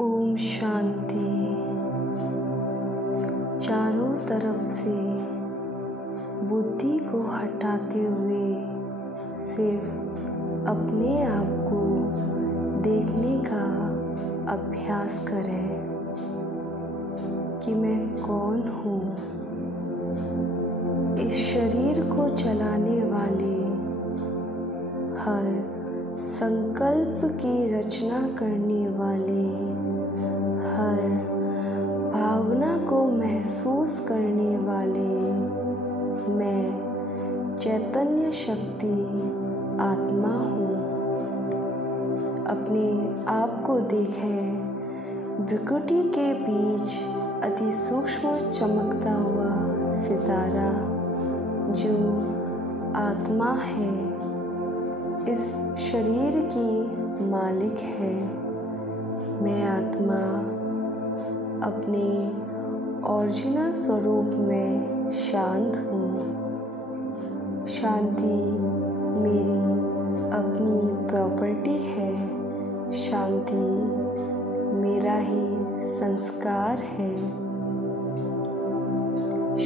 ओम शांति। चारों तरफ से बुद्धि को हटाते हुए सिर्फ अपने आप को देखने का अभ्यास करें कि मैं कौन हूँ। इस शरीर को चलाने वाले, हर संकल्प की रचना करने वाले, हर भावना को महसूस करने वाले मैं चैतन्य शक्ति आत्मा हूँ। अपने आप को देखें, प्रकृति के बीच अति सूक्ष्म चमकता हुआ सितारा जो आत्मा है, इस शरीर की मालिक है। मैं आत्मा अपने ओरिजिनल स्वरूप में शांत हूँ। शांति मेरी अपनी प्रॉपर्टी है। शांति मेरा ही संस्कार है।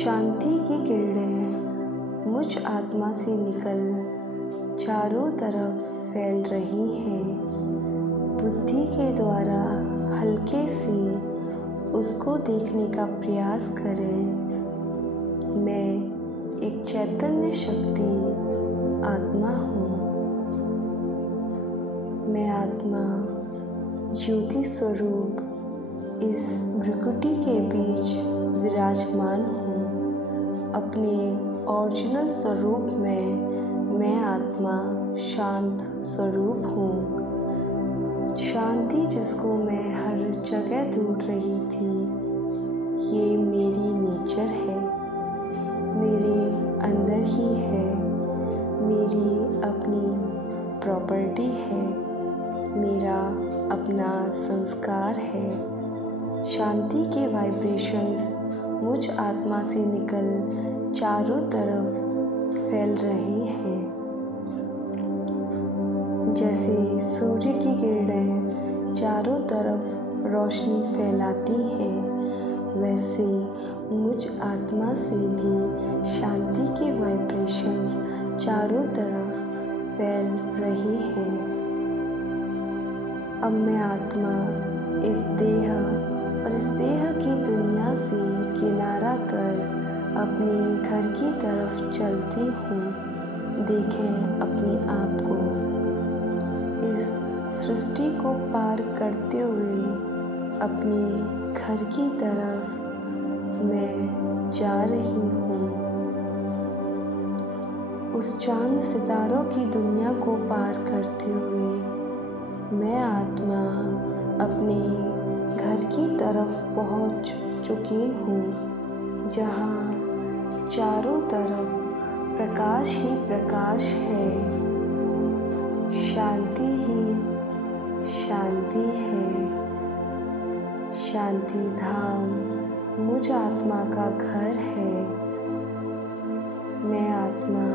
शांति की किरणें मुझ आत्मा से निकल चारों तरफ फैल रही हैं। बुद्धि के द्वारा हल्के से उसको देखने का प्रयास करें। मैं एक चैतन्य शक्ति आत्मा हूँ। मैं आत्मा ज्योति स्वरूप इस प्रकृति के बीच विराजमान हूँ। अपने ओरिजिनल स्वरूप में मैं आत्मा शांत स्वरूप हूँ। शांति जिसको मैं हर जगह ढूंढ रही थी, ये मेरी नेचर है, मेरे अंदर ही है, मेरी अपनी प्रॉपर्टी है, मेरा अपना संस्कार है। शांति के वाइब्रेशंस मुझ आत्मा से निकल चारों तरफ फैल रहे हैं। जैसे सूर्य की किरणें चारों तरफ रोशनी फैलाती हैं, वैसे मुझ आत्मा से भी शांति के वाइब्रेशंस चारों तरफ फैल रहे हैं। अब मैं आत्मा इस देह और इस देह की दुनिया से किनारा कर अपने घर की तरफ चलती हूँ। देखें अपने आप को इस सृष्टि को पार करते हुए अपने घर की तरफ मैं जा रही हूँ। उस चांद सितारों की दुनिया को पार करते हुए मैं आत्मा अपने घर की तरफ पहुँच चुकी हूँ, जहाँ चारों तरफ प्रकाश ही प्रकाश है। शांति ही शांति है। शांति धाम मुझ आत्मा का घर है। मैं आत्मा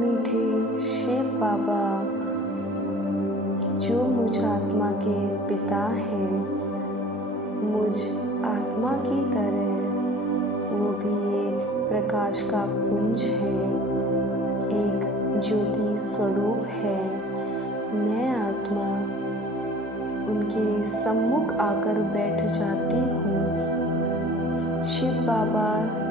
मीठे शिव बाबा जो मुझ आत्मा के पिता हैं, मुझ आत्मा की तरह वो भी एक प्रकाश का पुंज है, एक ज्योति स्वरूप है। मैं आत्मा उनके सम्मुख आकर बैठ जाती हूँ। शिव बाबा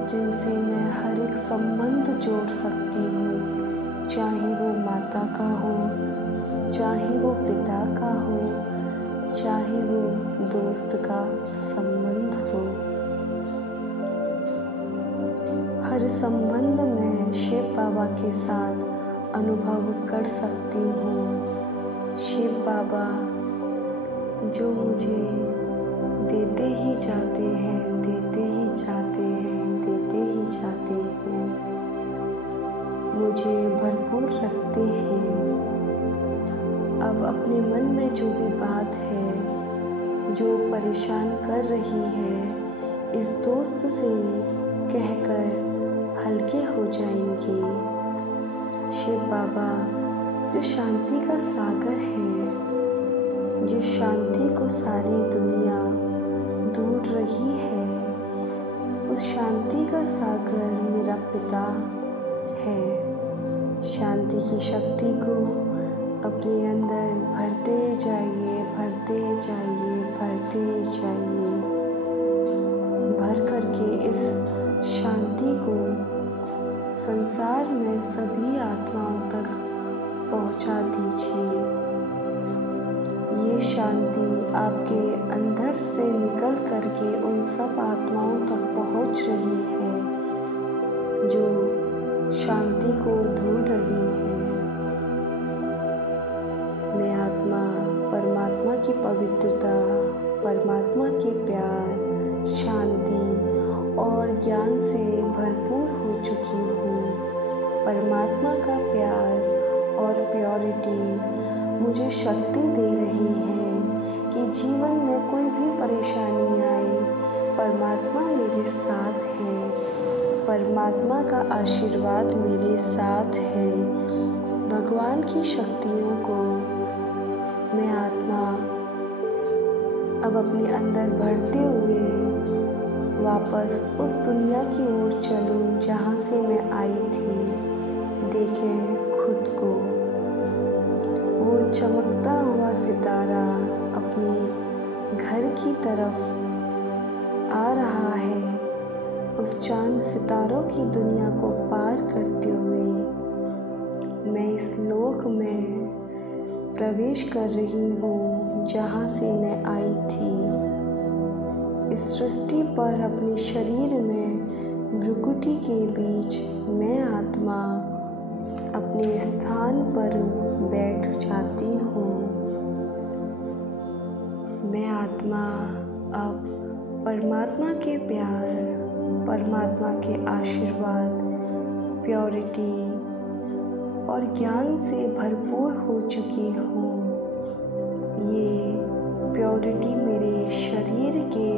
जिनसे मैं हर एक संबंध जोड़ सकती हूँ, चाहे वो माता का हो, चाहे वो पिता का हो, चाहे वो दोस्त का संबंध हो। हर संबंध में शिव बाबा के साथ अनुभव कर सकती हूँ। शिव बाबा जो मुझे देते ही जाते हैं, देते ही जाते हैं, देते ही जाते हैं, मुझे भरपूर रखते हैं। अब अपने मन में जो भी बात है, जो परेशान कर रही है, इस दोस्त से कहकर हल्के हो जाएंगे। शिव बाबा जो शांति का सागर है, जिस शांति को सारी दुनिया ढूंढ रही है, उस शांति का सागर मेरा पिता है। शांति की शक्ति को अपने अंदर भरते जाइए, भरते जाइए, भरते जाइए। भर करके इस शांति को संसार में सभी आत्माओं तक पहुंचा दीजिए। ये शांति आपके अंदर से निकल करके उन सब आत्माओं तक पहुंच रही है जो शांति को ढूंढ रही है। मैं आत्मा परमात्मा की पवित्रता, परमात्मा के प्यार, शांति और ज्ञान से भरपूर हो चुकी हूँ। परमात्मा का प्यार और प्योरिटी मुझे शक्ति दे रही है कि जीवन में कोई भी परेशानी आए, परमात्मा मेरे साथ है। परमात्मा का आशीर्वाद मेरे साथ है। भगवान की शक्तियों को मैं आत्मा अब अपने अंदर भरते हुए वापस उस दुनिया की ओर चलूं जहाँ से मैं आई थी। देखें खुद को, वो चमकता हुआ सितारा अपने घर की तरफ आ रहा है। उस चांद सितारों की दुनिया को पार करते हुए मैं इस लोक में प्रवेश कर रही हूँ जहाँ से मैं आई थी। इस सृष्टि पर अपने शरीर में भ्रुकुटी के बीच मैं आत्मा अपने स्थान पर बैठ जाती हूँ। मैं आत्मा अब परमात्मा के प्यार, परमात्मा के आशीर्वाद, प्योरिटी और ज्ञान से भरपूर हो चुकी हूँ। ये प्योरिटी मेरे शरीर के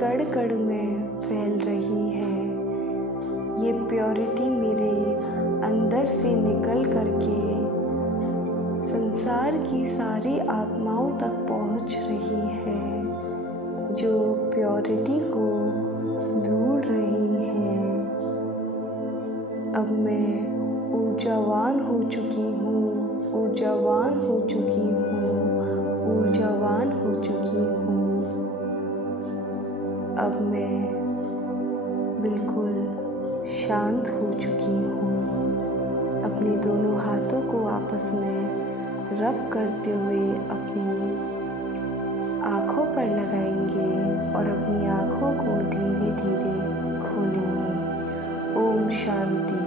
कण कण में फैल रही है। ये प्योरिटी मेरे अंदर से निकल करके संसार की सारी आत्माओं तक पहुंच रही है जो प्योरिटी को ढूंढ रही है। अब मैं ऊर्जावान हो चुकी हूँ, ऊर्जावान हो चुकी हूँ, ऊर्जावान हो चुकी हूँ। अब मैं बिल्कुल शांत हो चुकी हूँ। अपने दोनों हाथों को आपस में रब करते हुए अपनी आँखों पर लगाएंगे और अपनी आँखों को धीरे धीरे खोलेंगे। ओम शांति।